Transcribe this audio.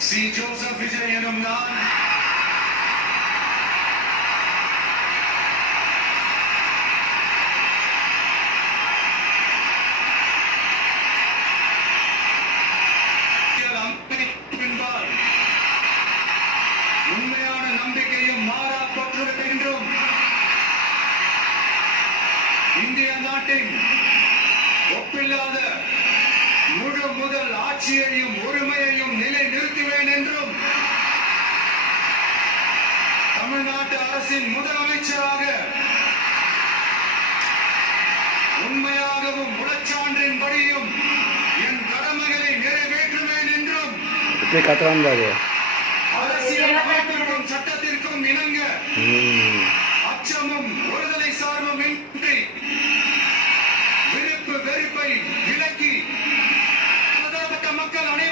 C Joseph Vijay எனும் நான் உண்மையான நம்பிக்கையும் மாறா பற்றுதல் என்றும் இந்திய நாட்டின் ஒப்பில்லாத முழு முதல் ஆட்சியையும் உரிமையையும் நிலை நிறுத்துவேன் என்றும் தமிழ்நாட்டு அரசின் முதலமைச்சராக உண்மையாகவும் உளச்சான்றின்படியும் என் கடமைகளை நிறைவேற்றுவேன் என்றும் அரசியல் அமைப்பிற்கும் சட்டத்திற்கும் இணங்க அச்சமும் ஒருதலை சார்பும் இன்றி விருப்பு வெறுப்பை விலக்கி மக்கள் அனைவரும்